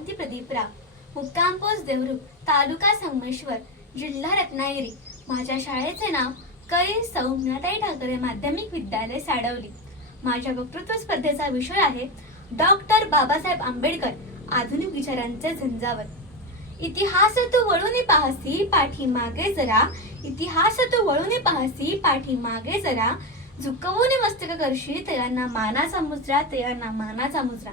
क्रांती प्रदीपराव मुक्काम पोस्ट देवरू तालुका संगमेश्वर जिल्हा रत्नागिरी. माझ्या शाळेचे नाव कै सौम्यताई ठाकरे माध्यमिक विद्यालय साडवली. माझ्या वक्तृत्व स्पर्धेचा विषय आहे डॉक्टर बाबासाहेब आंबेडकर आधुनिक विचारांचे झंझावत इतिहास तू वळून पाहसी पाठीमागे जरा. इतिहास तू वळून पाहसी पाठीमागे जरा. झुकवून मस्तक करशी तयांना मानाचा मुजरा तयांना मानाचा मुजरा.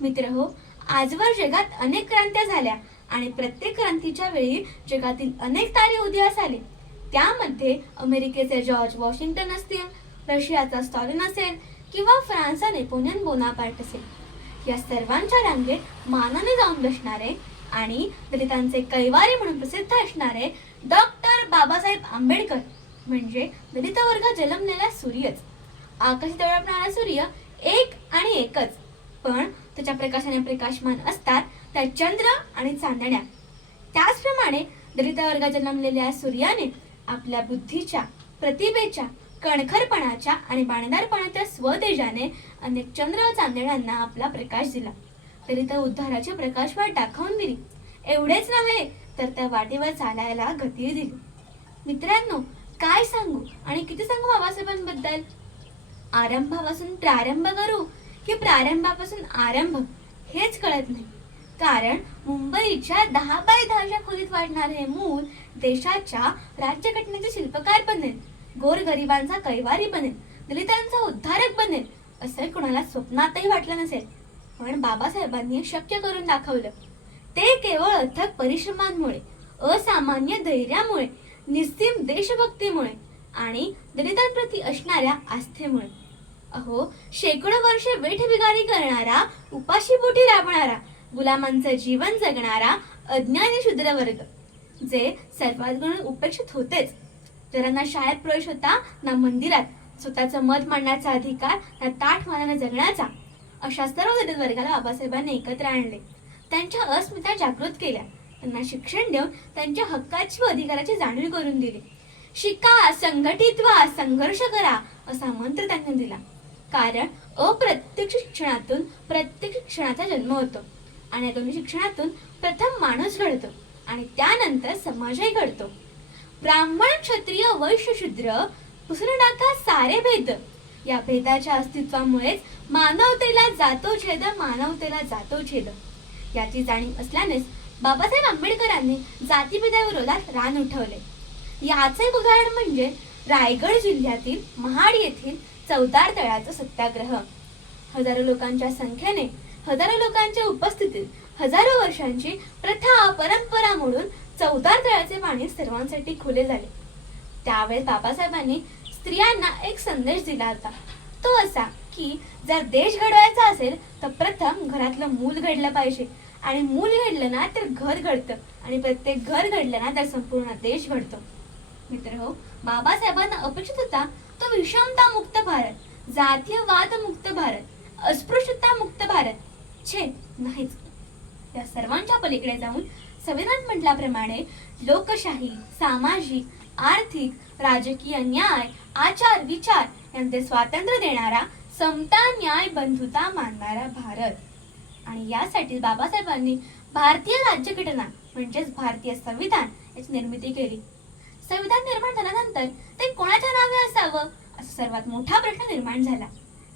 मित्र हो आजवर जगात अनेक क्रांत्या झाल्या आणि प्रत्येक क्रांतीच्या वेळी जगातील अनेक तारे उदयास आले. त्यामध्ये अमेरिकेचे जॉर्ज वॉशिंग्टन असतील रशियाचा स्टॉलिन असेल किंवा फ्रान्सचा नेपोलियन बोनापार्ट असेल. या सर्वांच्या रांगेत मानाने जाऊन बसणारे आणि दलितांचे कैवारी म्हणून प्रसिद्ध असणारे डॉक्टर बाबासाहेब आंबेडकर म्हणजे दलित वर्ग जन्मलेला सूर्यच. आकाशी दडपणारा सूर्य एक आणि एकच पण त्याच्या प्रकाशाने प्रकाशमान असतात त्या चंद्र आणि चांदण्या. त्याचप्रमाणे दलित वर्ग जन्मलेल्या सूर्याने आपल्या बुद्धीच्या प्रतिभेच्या कणखरपणाच्या आणि बाणेदारपणाच्या स्वतेजाने अनेक चंद्र चांदण्यांना आपला प्रकाश दिला. दलित उद्धाराची प्रकाशवाट दाखवून दिली. एवढेच नव्हे तर त्या वाटेवर चालायला गती दिली. मित्रांनो काय सांगू आणि किती सांगू बाबासाहेबांबद्दल? आरंभापासून प्रारंभ करू. की प्रारंभापासून आरंभ हेच कळत नाही. कारण मुंबईच्या दहा बाय दहाच्या खोलीत वाढणारे हे मूल देशाच्या राज्यघटनेचे शिल्पकार बनेल गोरगरिबांचा कैवारी बनेल दलितांचा उद्धारक बनेल असं कोणाला स्वप्नातही वाटलं नसेल. पण बाबासाहेबांनी शक्य करून दाखवलं. ते केवळ अथक परिश्रमांमुळे असामान्य धैर्यामुळे निस्सीम देशभक्तीमुळे आणि दलितांप्रती असणाऱ्या आस्थेमुळे. अहो शेकडो वर्षे वेठबिगारी करणारा उपाशीपोटी राबणारा गुलामांचं जीवन जगणारा अज्ञानी शूद्र वर्ग जे सर्वात उपेक्षित होतेच. ज्यांना शाळेत प्रवेश होता ना मंदिरात. स्वतःचं मत मांडण्याचा अधिकार ना ताठ मानाने जगण्याचा. अशा सर्व दलित वर्गाला बाबासाहेबांनी एकत्र आणले. त्यांच्या अस्मिता जागृत केल्या. त्यांना शिक्षण देऊन त्यांच्या हक्काची व अधिकाराची जाणीव करून दिली. शिका संघटित व्हा संघर्ष करा असा मंत्र त्यांनी दिला. कारण अप्रत्यक्ष शिक्षणातून प्रत्यक्ष शिक्षणाचा जन्म होतो. आणि या दोन्ही शिक्षणातून प्रथम माणूस घडतो आणि त्यानंतर समाजही घडतो. ब्राह्मण क्षत्रिय वैश्य शूद्र पुसरून टाका सारे भेद. या भेदाच्या अस्तित्वामुळेच मानवतेला जातो छेद मानवतेला जातो छेद. याची जाणीव असल्यानेच बाबासाहेब आंबेडकरांनी जातीभेदाविरोधात रान उठवले. याचे एक उदाहरण म्हणजे रायगड जिल्ह्यातील महाड येथील चौदार तळ्याचा सत्याग्रह. हजारो लोकांच्या संख्येने हजारो लोकांच्या उपस्थितीत हजारो वर्षांची प्रथा परंपरा म्हणून चौदार तळ्याचे पाणी सर्वांसाठी खुले झाले. त्यावेळेस बाबासाहेबांनी स्त्रियांना एक संदेश दिला होता. तो असा की जर देश घडवायचा असेल तर प्रथम घरातलं मूल घडलं पाहिजे. आणि मूल घडलं ना तर घर घडतं. आणि प्रत्येक घर घडलं ना तर संपूर्ण देश घडतो. मित्र हो बाबासाहेबांना अपेक्षित होता तो विषमता मुक्त भारत जातीयवाद मुक्त भारत अस्पृश्यता मुक्त भारत छे नाहीच. या सर्वांच्या पलीकडे जाऊन संविधान म्हटल्याप्रमाणे लोकशाही सामाजिक आर्थिक राजकीय न्याय आचार विचार यांचे स्वातंत्र्य देणारा समता न्याय बंधुता मानणारा भारत. आणि यासाठी बाबासाहेबांनी भारतीय राज्यघटना म्हणजेच भारतीय संविधान याची निर्मिती केली. संविधान निर्माण झाल्यानंतर ते कोणाच्या नावे असावं? असा सर्वात मोठा प्रश्न निर्माण झाला.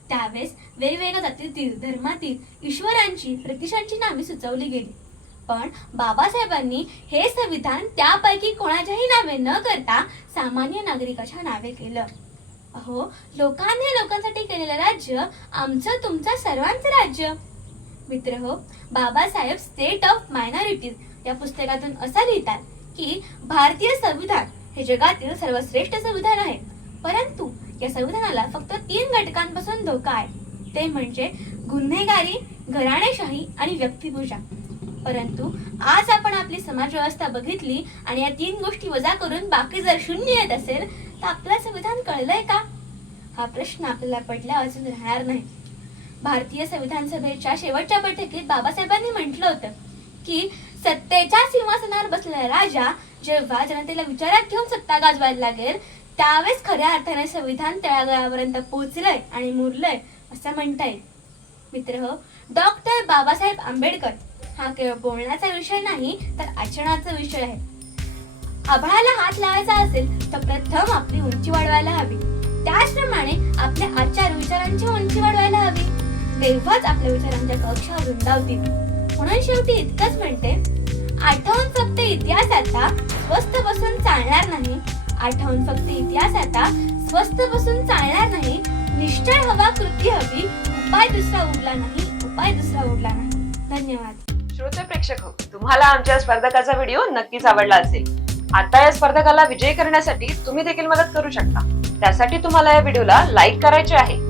त्यावेळेस वेगवेगळ्या जातीतील धर्मातील ईश्वरांची प्रतिशांची नावे सुचवली गेली. पण बाबासाहेबांनी हे संविधान त्यापैकी कोणाच्याही नावे न करता सामान्य नागरिकाच्या नावे केलं. अहो लोकांनी लोकांसाठी केलेलं राज्य आमचं तुमचं सर्वांचं राज्य. मित्र हो बाबासाहेब स्टेट ऑफ मायनॉरिटीज या पुस्तकातून असं लिहितात की भारतीय संविधान हे जगातील सर्वश्रेष्ठ संविधान आहे. परंतु या संविधानाला फक्त तीन घटकांपासून धोका आहे. ते म्हणजे गुन्हेगारी घराणेशाही आणि व्यक्तिपूजा. परंतु आज आपण आपली समाज व्यवस्था बघितली आणि या तीन गोष्टी वजा करून बाकी जर शून्य येत असेल तर आपलं संविधान कळलंय का? हा प्रश्न आपल्याला पडला अजून राहणार नाही. भारतीय संविधान सभेच्या शेवटच्या बैठकीत बाबासाहेबांनी म्हटलं होतं की सत्तेच्या सिंहासनावर बसलेला राजा जेव्हा जनतेला विचारात घेऊन सत्ता गाजवायला लागेल त्यावेळेस खऱ्या अर्थाने संविधान तळागाळापर्यंत पोहोचलंय आणि मुरलंय असं म्हणता येईल मित्र डॉक्टर बाबासाहेब आंबेडकर हा केवळ बोलण्याचा विषय नाही तर आचरणाचा विषय आहे. आभाळाला हात लावायचा असेल तर प्रथम आपली उंची वाढवायला हवी. त्याचप्रमाणे आपल्या आचार विचारांची उंची वाढवायला हवी. तेव्हाच आपल्या विचारांच्या कक्षा रुंदावतील. म्हणून शेवटी इतकंच म्हणते आठवून फक्त इतिहास आता स्वस्त बसून चालणार नाही. आठवून फक्त इतिहास आता स्वस्त बसून चालणार नाही. निश्चय हवा कृती हवी उपाय दुसरा उरला नाही उपाय दुसरा उरला नाही. धन्यवाद. श्रोते प्रेक्षक हो तुम्हाला आमच्या स्पर्धकाचा व्हिडिओ नक्कीच आवडला असेल. आता या स्पर्धकाला विजयी करण्यासाठी तुम्ही देखील मदत करू शकता. त्यासाठी तुम्हाला या व्हिडिओला लाईक करायचे आहे.